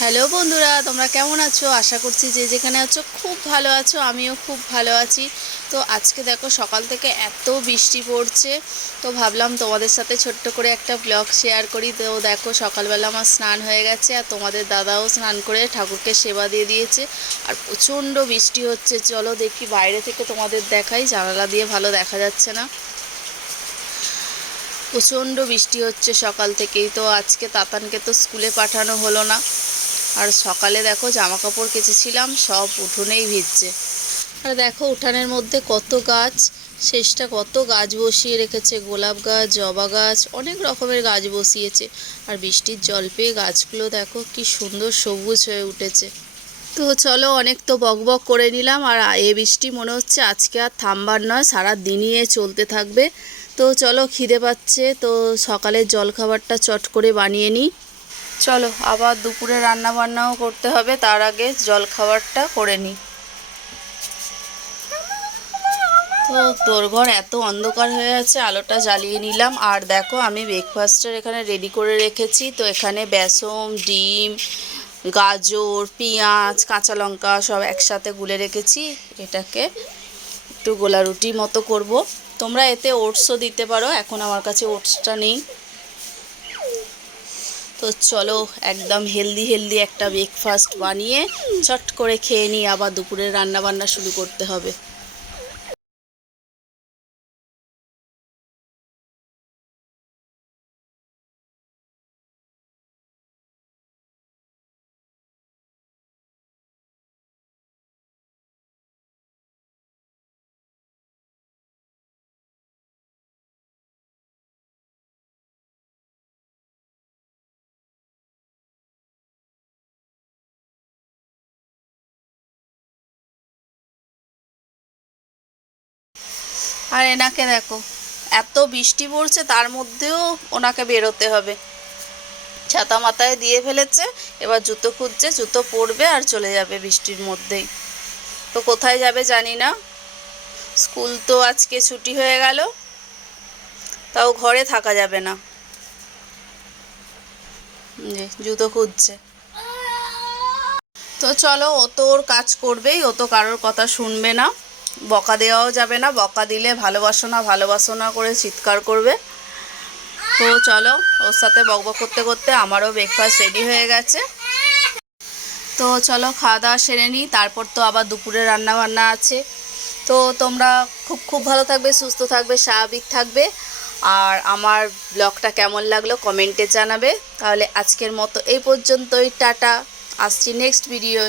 Hello বন্ধুরা, তোমরা কেমন আছো? আশা করছি যে যেখানে আছো খুব ভালো আছো। আমিও খুব ভালো আছি। তো আজকে দেখো সকাল থেকে এত বৃষ্টি পড়ছে, তো ভাবলাম তোমাদের সাথে ছোট্ট করে একটা ব্লগ শেয়ার করি। তো দেখো সকালবেলা আমার স্নান হয়ে গেছে, আর তোমাদের দাদাও স্নান করে ঠাকুরকে সেবা দিয়ে দিয়েছে। আর প্রচণ্ড বৃষ্টি হচ্ছে। চলো দেখি বাইরে থেকে তোমাদের দেখাই, জানালা দিয়ে ভালো দেখা যাচ্ছে না। প্রচণ্ড বৃষ্টি হচ্ছে সকাল থেকেই। তো আজকে তাতানকে তো স্কুলে পাঠানো হলো না। আর সকালে দেখো জামা কাপড় কেচেছিলাম, সব উঠোনেই ভিজছে। আর দেখো উঠানের মধ্যে কত গাছ, শেষটা কত গাছ বসিয়ে রেখেছে, গোলাপ গাছ, জবা গাছ, অনেক রকমের গাছ বসিয়েছে। আর বৃষ্টির জল পেয়ে গাছগুলো দেখো কি সুন্দর সবুজ হয়ে উঠেছে। তো চলো, অনেক তো বকবক করে নিলাম। আর এ বৃষ্টি মনে হচ্ছে আজকে আর থামবার নয়, সারা দিনই চলতে থাকবে। তো চলো, খিদে পাচ্ছে, তো সকালের জলখাবারটা চট করে বানিয়ে নিই। চলো, আবার দুপুরে রান্না বান্নাও করতে হবে, তার আগে জলখাবারটা করে নিই। তো তোর এত অন্ধকার হয়ে আছে, আলোটা জ্বালিয়ে নিলাম। আর দেখো আমি ব্রেকফাস্টের এখানে রেডি করে রেখেছি। তো এখানে বেসন, ডিম, গাজর, পেঁয়াজ, কাঁচা লঙ্কা সব একসাথে গুলে রেখেছি। এটাকে একটু গোলা রুটি মতো করব। তোমরা এতে ওটসও দিতে পারো, এখন আমার কাছে ওটসটা নেই। তো চলো, একদম হেলদি হেলদি একটা ব্রেকফাস্ট বানিয়ে চট করে খেয়ে নিই, আবার দুপুরে রান্না বান্না শুরু করতে হবে। আর এনাকে দেখো, এত বৃষ্টি পড়ছে তার মধ্যেও ওনাকে বেরোতে হবে। ছাতা মাথায় দিয়ে ফেলেছে, এবার জুতো খুঁজছে, জুতো পরবে আর চলে যাবে বৃষ্টির মধ্যেই। তো কোথায় যাবে জানি না। স্কুল তো আজকে ছুটি হয়ে গেল, তাও ঘরে থাকা যাবে না। যে জুতো খুঁজছে। তো চলো, ও তো ওর কাজ করবেই, ও তো কারোর কথা শুনবে না। বকা দেওয়াও যাবে না, বকা দিলে ভালোবাসো না ভালোবাসো না করে চিৎকার করবে। তো চলো, ওর সাথে বকবক করতে করতে আমারও ব্রেকফাস্ট রেডি হয়ে গেছে। তো চলো খাওয়া দাওয়া সেরে নিই, তারপর তো আবার দুপুরে রান্না বান্না আছে। তো তোমরা খুব খুব ভালো থাকবে, সুস্থ থাকবে, স্বাভাবিক থাকবে। আর আমার ব্লগটা কেমন লাগলো কমেন্টে জানাবে। তাহলে আজকের মতো এই পর্যন্তই, টাটা। আসছি নেক্সট ভিডিওয়।